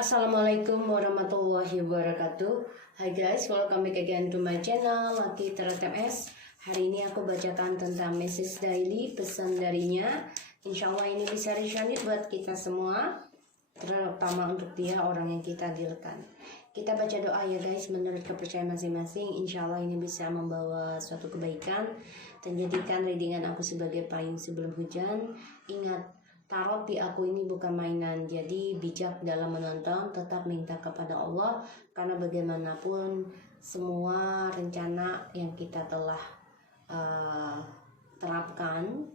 Assalamualaikum warahmatullahi wabarakatuh. Hai guys, welcome back again to my channel Lucky Tarot MS. Hari ini aku bacakan tentang message daily, pesan darinya. Insya Allah ini bisa resonate buat kita semua, terutama untuk dia orang yang kita dealkan. Kita baca doa ya guys, menurut kepercayaan masing-masing. Insya Allah ini bisa membawa suatu kebaikan dan jadikan readingan aku sebagai payung sebelum hujan. Ingat, tarot di aku ini bukan mainan, jadi bijak dalam menonton, tetap minta kepada Allah, karena bagaimanapun semua rencana yang kita telah terapkan,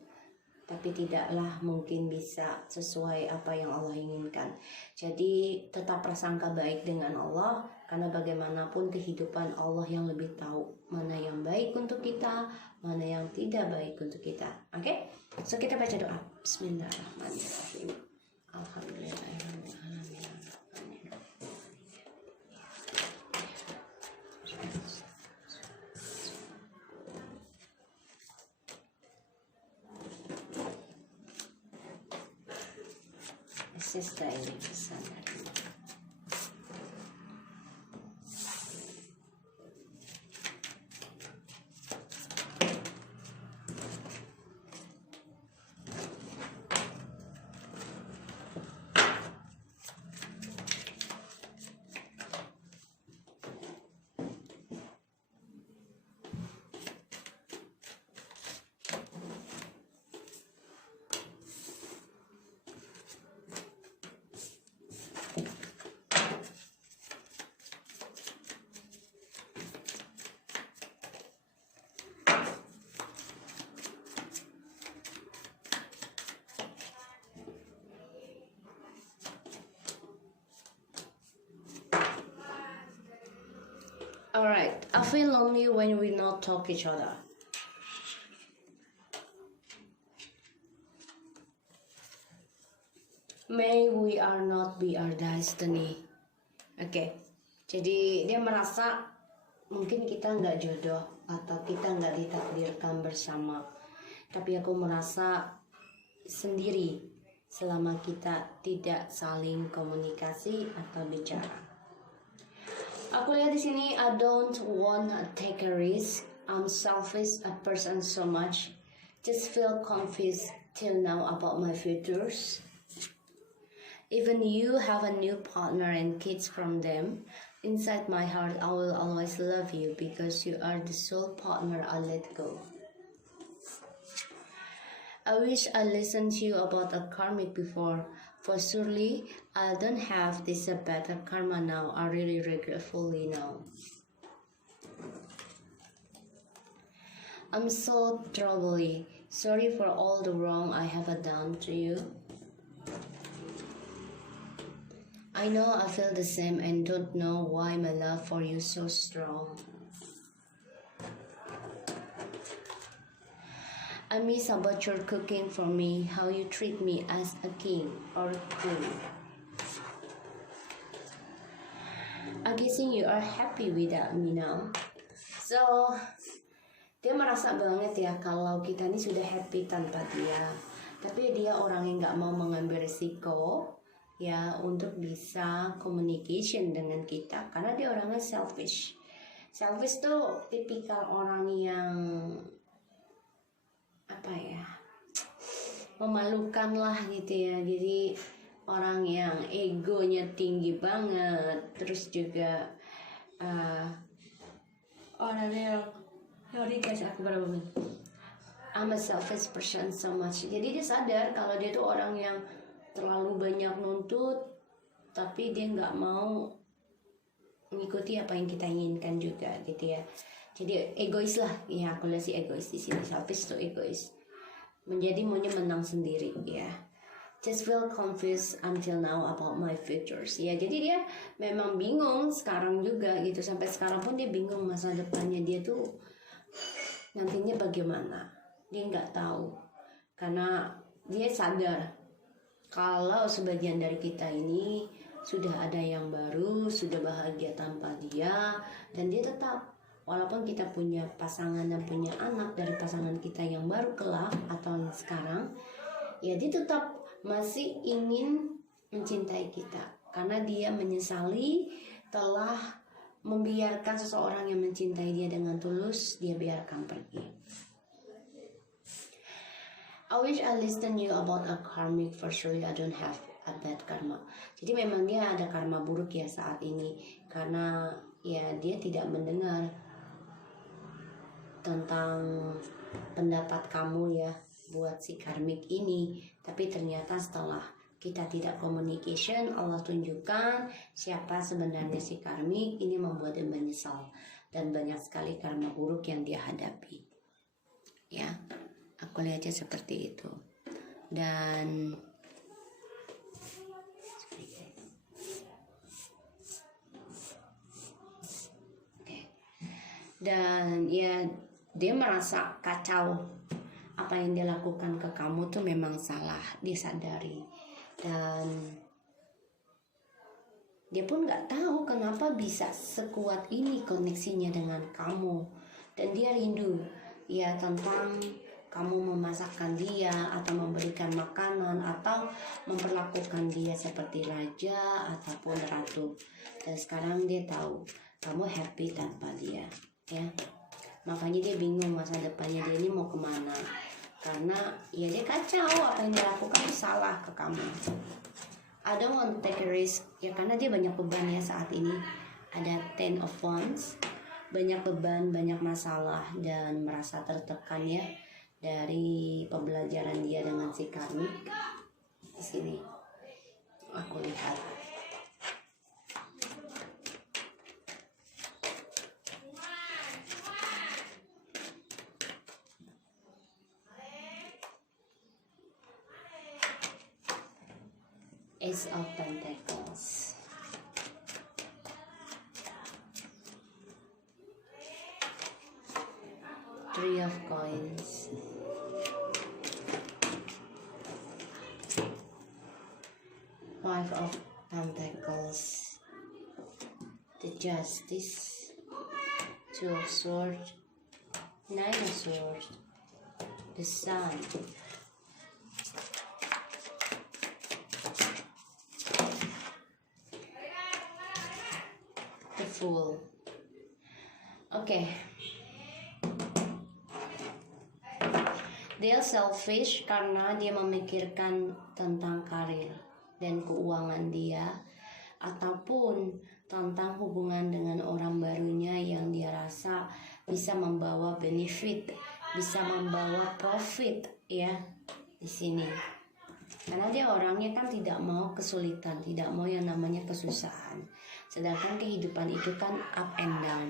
tapi tidaklah mungkin bisa sesuai apa yang Allah inginkan. Jadi tetap prasangka baik dengan Allah, karena bagaimanapun kehidupan Allah yang lebih tahu mana yang baik untuk kita, mana yang tidak baik untuk kita. Oke? So kita baca doa. Bismillahirrahmanirrahim. Alhamdulillahirrahmanirrahim. Sista ini pesan darinya. Alright, I feel lonely when we not talk each other. May we are not be our destiny. Oke, jadi dia merasa mungkin kita nggak jodoh atau kita nggak ditakdirkan bersama. Tapi aku merasa sendiri selama kita tidak saling komunikasi atau bicara. Aku lihat di sini, I don't want to take a risk. I'm selfish a person so much. Just feel confused till now about my futures. Even you have a new partner and kids from them. Inside my heart, I will always love you because you are the sole partner I let go. I wish I listened to you about a karmic before, for surely I don't have this a better karma now. I really regretfully now. I'm so troubly. Sorry for all the wrong I have done to you. I know I feel the same and don't know why my love for you so strong. I miss about your cooking for me, how you treat me as a king or queen. I'm guessing you are happy without me now. So, dia merasa banget ya kalau kita ini sudah happy tanpa dia. Tapi dia orang yang gak mau mengambil risiko ya untuk bisa communication dengan kita, karena dia orangnya selfish. Selfish tuh tipikal orang yang memalukan lah gitu ya. Jadi orang yang egonya tinggi banget, terus juga orang yang sorry guys, aku berapa menit. I'm a selfish person so much. Jadi dia sadar kalau dia tuh orang yang terlalu banyak nuntut, tapi dia nggak mau mengikuti apa yang kita inginkan juga gitu ya. Jadi egois lah ya, aku lihat sih egois di sini. Selfish tuh egois, menjadi maunya menang sendiri ya. Just feel confused until now about my futures ya. Jadi dia memang bingung sekarang juga gitu, sampai sekarang pun dia bingung masa depannya dia tuh nantinya bagaimana. Dia nggak tahu, karena dia sadar kalau sebagian dari kita ini sudah ada yang baru, sudah bahagia tanpa dia, dan dia tetap, walaupun kita punya pasangan dan punya anak dari pasangan kita yang baru kelak atau yang sekarang, ya dia tetap masih ingin mencintai kita. karena dia menyesali telah membiarkan seseorang yang mencintai dia dengan tulus, dia biarkan pergi. I wish I listened you about a karmic, for sure I don't have a bad karma. Jadi memang dia ada karma buruk ya saat ini, karena ya dia tidak mendengar tentang pendapat kamu ya buat si karmik ini. Tapi ternyata setelah kita tidak communication, Allah tunjukkan siapa sebenarnya si karmik ini, membuat dia menyesal dan banyak sekali karma buruk yang dia hadapi. Ya, aku lihatnya seperti itu. Dan ya dia merasa kacau, apa yang dia lakukan ke kamu tuh memang salah, dia sadari. Dan dia pun nggak tahu kenapa bisa sekuat ini koneksinya dengan kamu. Dan dia rindu ya tentang kamu memasakkan dia, atau memberikan makanan, atau memperlakukan dia seperti raja ataupun ratu. Dan sekarang dia tahu kamu happy tanpa dia, ya. Makanya dia bingung masa depannya dia ini mau kemana, karena ya dia kacau, apa yang dia lakukan salah ke kamu. I don't want to take a risk, ya karena dia banyak beban ya saat ini. Ada 10 of Wands, banyak beban, banyak masalah, dan merasa tertekan ya dari pembelajaran dia dengan si karmik. Di sini aku lihat Ace of Pentacles, Three of Coins, Five of Pentacles, the Justice, Two of Swords, Nine of Swords, the Sun, the Fool. Oke. Dia selfish karena dia memikirkan tentang karir dan keuangan dia, ataupun tentang hubungan dengan orang barunya yang dia rasa bisa membawa benefit, bisa membawa profit ya di sini. Karena dia orangnya kan tidak mau kesulitan, tidak mau yang namanya kesusahan. Sedangkan kehidupan itu kan up and down.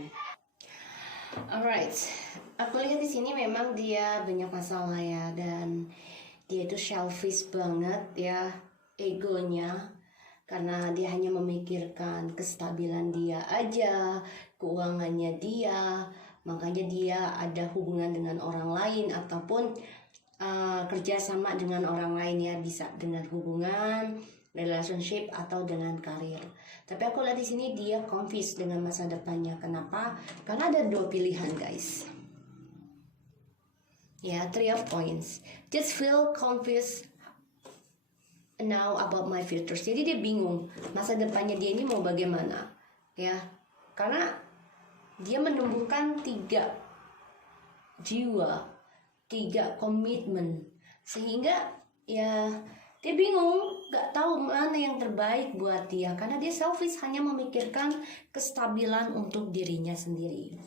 Alright, aku lihat di sini memang dia banyak masalah ya, dan dia itu selfish banget ya, egonya, karena dia hanya memikirkan kestabilan dia aja, keuangannya dia. Makanya dia ada hubungan dengan orang lain ataupun kerjasama dengan orang lain ya, bisa dengan hubungan, relationship, atau dengan karir. Tapi aku lihat di sini dia confused dengan masa depannya. Kenapa? Karena ada dua pilihan guys. Ya, Three of Coins. Just feel confused now about my futures. Jadi dia bingung masa depannya dia ini mau bagaimana. Ya, karena dia menumbuhkan 3 jiwa, 3 komitmen, sehingga ya dia bingung, gak tahu mana yang terbaik buat dia, karena dia selfish, hanya memikirkan kestabilan untuk dirinya sendiri.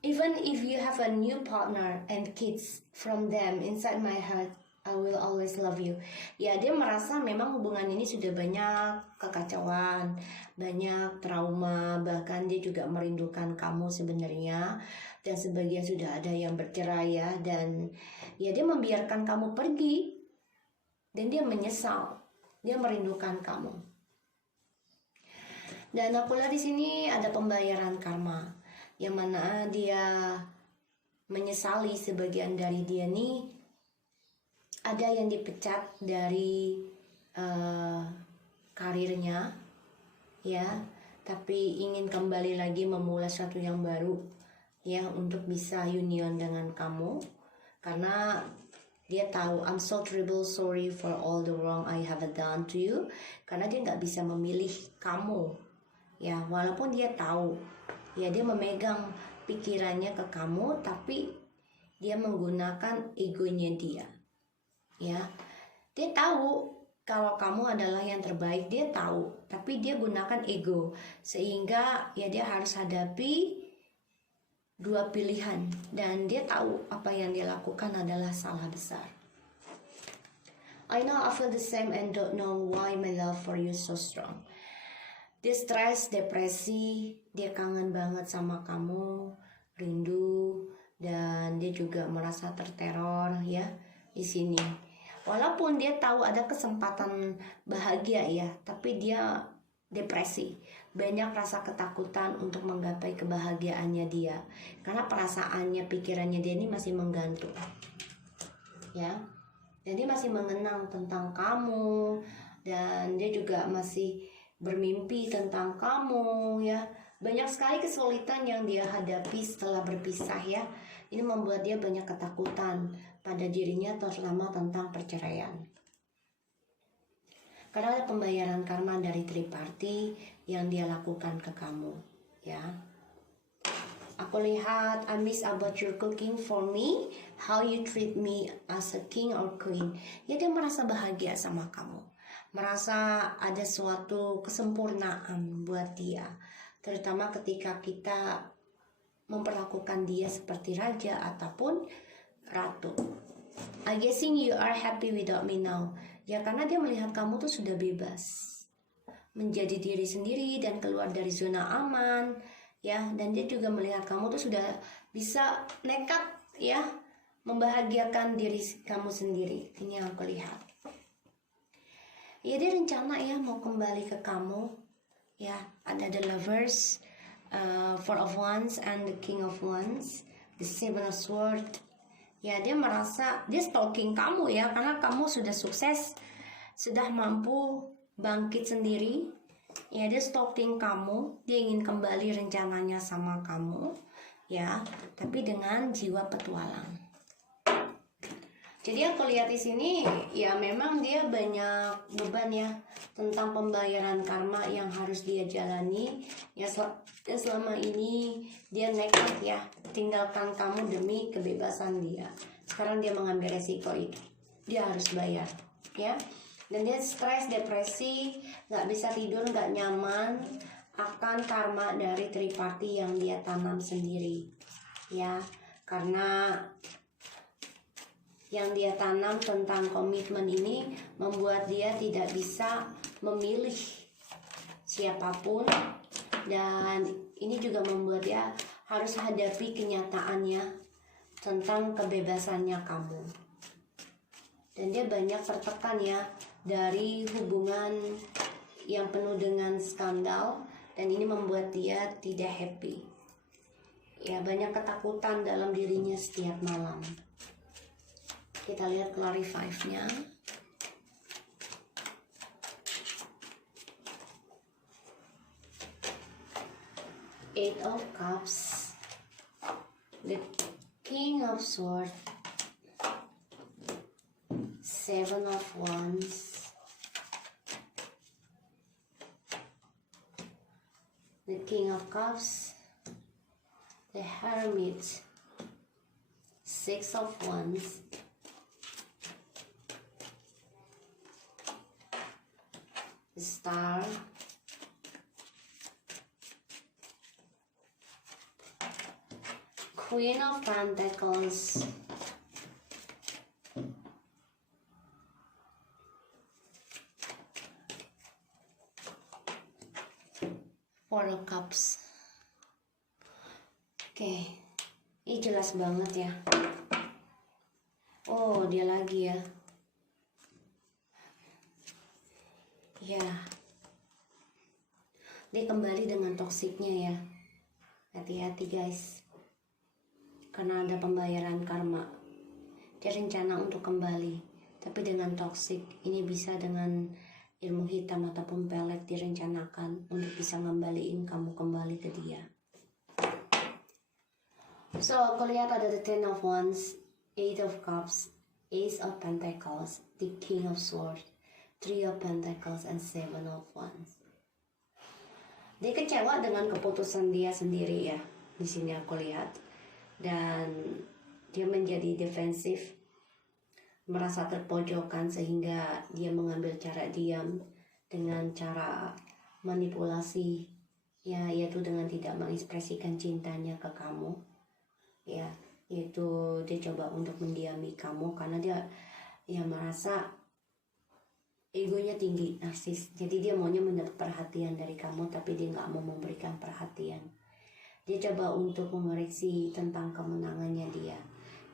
Even if you have a new partner and kids from them, inside my heart I will always love you. Ya, dia merasa memang hubungan ini sudah banyak kekacauan, banyak trauma, bahkan dia juga merindukan kamu sebenarnya. Dan sebagian sudah ada yang bercerai ya, dan ya dia membiarkan kamu pergi. Dan dia menyesal, dia merindukan kamu. Dan aku lihat di sini ada pembayaran karma, yang mana dia menyesali sebagian dari dia nih. Ada yang dipecat dari karirnya, ya, tapi ingin kembali lagi memulai sesuatu yang baru, ya, untuk bisa union dengan kamu, karena Dia tahu I'm so terrible sorry for all the wrong I have done to you. Karena dia nggak bisa memilih kamu. Ya, walaupun dia tahu, ya dia memegang pikirannya ke kamu, tapi dia menggunakan egonya dia. Ya, dia tahu kalau kamu adalah yang terbaik, dia tahu, tapi dia gunakan ego sehingga ya dia harus hadapi dua pilihan dan dia tahu apa yang dia lakukan adalah salah besar. I know I feel the same and don't know why my love for you so strong. Dia stres, depresi, dia kangen banget sama kamu, rindu, dan dia juga merasa terteror ya di sini. Walaupun dia tahu ada kesempatan bahagia ya, tapi dia depresi. Banyak rasa ketakutan untuk menggapai kebahagiaannya dia. Karena perasaannya, pikirannya dia ini masih menggantung. Ya. Jadi masih mengenang tentang kamu dan dia juga masih bermimpi tentang kamu ya. Banyak sekali kesulitan yang dia hadapi setelah berpisah ya. Ini membuat dia banyak ketakutan pada dirinya terutama tentang perceraian. Karena ada pembayaran karma dari triparty yang dia lakukan ke kamu, ya. Aku lihat, I miss about your cooking for me, how you treat me as a king or queen. Ya dia merasa bahagia sama kamu, merasa ada suatu kesempurnaan buat dia, terutama ketika kita memperlakukan dia seperti raja ataupun ratu. I guessing you are happy without me now. Ya karena dia melihat kamu tuh sudah bebas, menjadi diri sendiri dan keluar dari zona aman, ya. Dan dia juga melihat kamu tuh sudah bisa nekat, ya, membahagiakan diri kamu sendiri. Ini yang aku lihat. Ya dia rencana ya mau kembali ke kamu, ya. Ada the lovers, four of wands and the king of wands, the seven of swords. Ya dia merasa dia stalking kamu ya, karena kamu sudah sukses, sudah mampu bangkit sendiri. Ya dia stalking kamu, dia ingin kembali rencananya sama kamu, ya, tapi dengan jiwa petualang. Jadi aku lihat di sini ya memang dia banyak beban ya tentang pembayaran karma yang harus dia jalani ya, selama ini dia nekat ya tinggalkan kamu demi kebebasan dia. Sekarang dia mengambil resiko itu, dia harus bayar ya, dan dia stres, depresi, nggak bisa tidur, nggak nyaman akan karma dari triparty yang dia tanam sendiri ya, karena yang dia tanam tentang komitmen ini membuat dia tidak bisa memilih siapapun, dan ini juga membuat dia harus hadapi kenyataannya tentang kebebasannya kamu. Dan dia banyak tertekan ya dari hubungan yang penuh dengan skandal, dan ini membuat dia tidak happy ya, banyak ketakutan dalam dirinya setiap malam. Kita lihat clarify-nya. Eight of Cups, the King of Swords, Seven of Wands, the King of Cups, the Hermit, Six of Wands, the Star, Queen of Pentacles, Four of Cups. Oke, ini jelas banget ya. Oh, dia lagi ya. Ya, dia kembali dengan toksiknya ya. Hati-hati guys, karena ada pembayaran karma. Dia rencana untuk kembali, tapi dengan toksik. Ini bisa dengan ilmu hitam ataupun pelet direncanakan untuk bisa ngembaliin kamu kembali ke dia. So aku lihat ada the Ten of Wands, Eight of Cups, Ace of Pentacles, the King of Swords, Three of Pentacles, and Seven of Wands. Dia kecewa dengan keputusan dia sendiri ya. Di sini aku lihat. Dan dia menjadi defensif, merasa terpojokkan sehingga dia mengambil cara diam dengan cara manipulasi ya, yaitu dengan tidak mengekspresikan cintanya ke kamu ya, yaitu dia coba untuk mendiami kamu karena dia merasa egonya tinggi, narsis. Jadi dia maunya mendapat perhatian dari kamu, tapi dia nggak mau memberikan perhatian. Dia coba untuk mengoreksi tentang kemenangannya dia.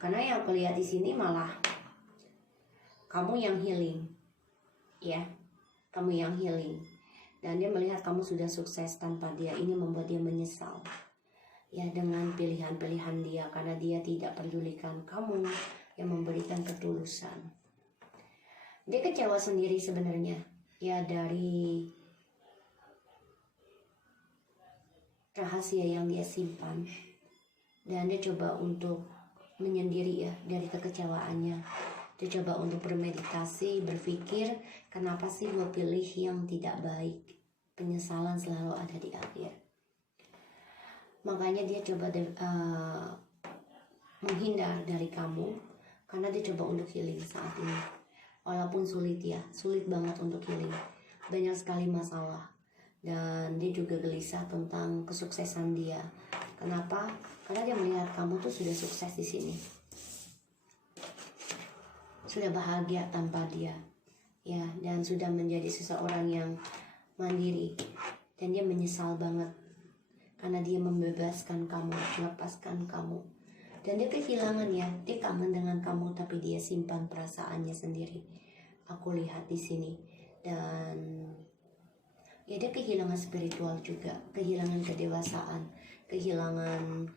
Karena yang aku lihat di sini malah kamu yang healing, ya, kamu yang healing. Dan dia melihat kamu sudah sukses tanpa dia. Ini membuat dia menyesal, ya, dengan pilihan-pilihan dia, karena dia tidak pedulikan kamu yang memberikan ketulusan. Dia kecewa sendiri sebenarnya ya dari rahasia yang dia simpan, dan dia coba untuk menyendiri ya dari kekecewaannya. Dia coba untuk bermeditasi, berpikir kenapa sih gue pilih yang tidak baik. Penyesalan selalu ada di akhir. Makanya dia coba menghindar dari kamu karena dia coba untuk healing saat ini. Walaupun sulit ya, sulit banget untuk healing. Banyak sekali masalah. Dan dia juga gelisah tentang kesuksesan dia. Kenapa? Karena dia melihat kamu tuh sudah sukses di sini. Sudah bahagia tanpa dia. Ya, dan sudah menjadi seseorang yang mandiri. Dan dia menyesal banget karena dia membebaskan kamu, melepaskan kamu. Dan dia kehilangan ya, dia kangen dengan kamu, tapi dia simpan perasaannya sendiri. Aku lihat di sini. Dan ya dia kehilangan spiritual juga, kehilangan kedewasaan, kehilangan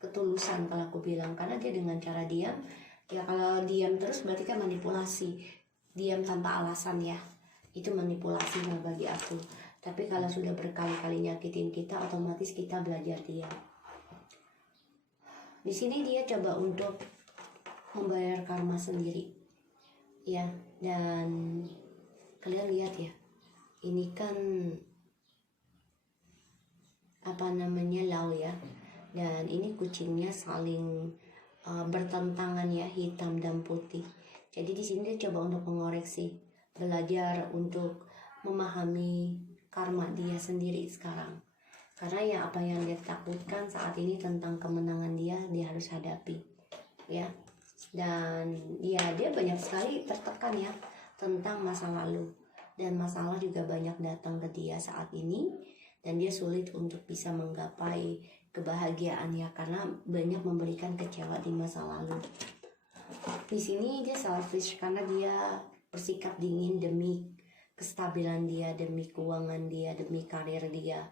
ketulusan kalau aku bilang. Karena dia dengan cara diam, ya kalau diam terus berarti kan manipulasi. Diam tanpa alasan ya, itu manipulasi bagi aku. Tapi kalau sudah berkali-kali nyakitin kita, otomatis kita belajar diam. Di sini dia coba untuk membayar karma sendiri, ya. Dan kalian lihat ya, ini kan lau ya. Dan ini kucingnya saling bertentangan ya, hitam dan putih. Jadi di sini dia coba untuk mengoreksi, belajar untuk memahami karma dia sendiri sekarang. Karena ya apa yang dia takutkan saat ini tentang kemenangan dia harus hadapi, ya. Dan ya dia banyak sekali tertekan ya tentang masa lalu, dan masalah juga banyak datang ke dia saat ini, dan dia sulit untuk bisa menggapai kebahagiaan ya, karena banyak memberikan kecewa di masa lalu. Di sini dia selfish karena dia bersikap dingin demi kestabilan dia, demi keuangan dia, demi karir dia.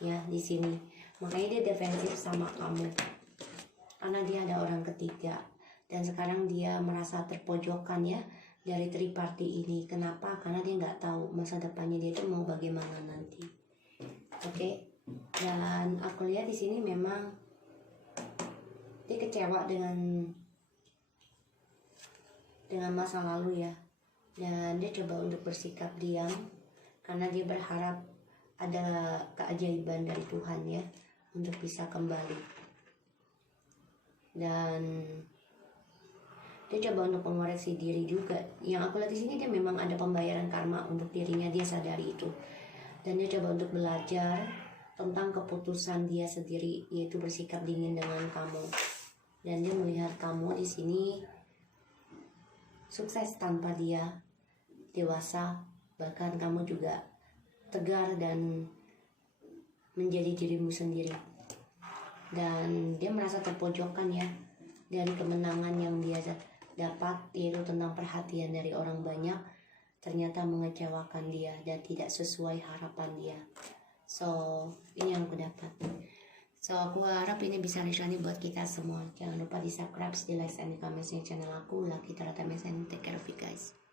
Ya, di sini. Makanya dia defensif sama kamu. Karena dia ada orang ketiga. Dan sekarang dia merasa terpojokkan ya dari triparty ini. Kenapa? Karena dia nggak tahu masa depannya dia itu mau bagaimana nanti. Oke. Dan aku lihat di sini memang dia kecewa dengan masa lalu ya. Dan dia coba untuk bersikap diam karena dia berharap ada keajaiban dari Tuhan ya untuk bisa kembali. Dan dia coba untuk mengoreksi diri juga. Yang aku lihat di sini dia memang ada pembayaran karma untuk dirinya, dia sadari itu. Dan dia coba untuk belajar tentang keputusan dia sendiri, yaitu bersikap dingin dengan kamu. Dan dia melihat kamu di sini sukses tanpa dia, dewasa, bahkan kamu juga tegar dan menjadi dirimu sendiri. Dan dia merasa terpojokkan ya dari kemenangan yang dia dapat, yaitu tentang perhatian dari orang banyak, ternyata mengecewakan dia dan tidak sesuai harapan dia. So ini yang aku dapat. So aku harap ini bisa resonate buat kita semua. Jangan lupa di subscribe, di like, dan di comment channel aku. Lucky Tarot MSN. Take care of you guys.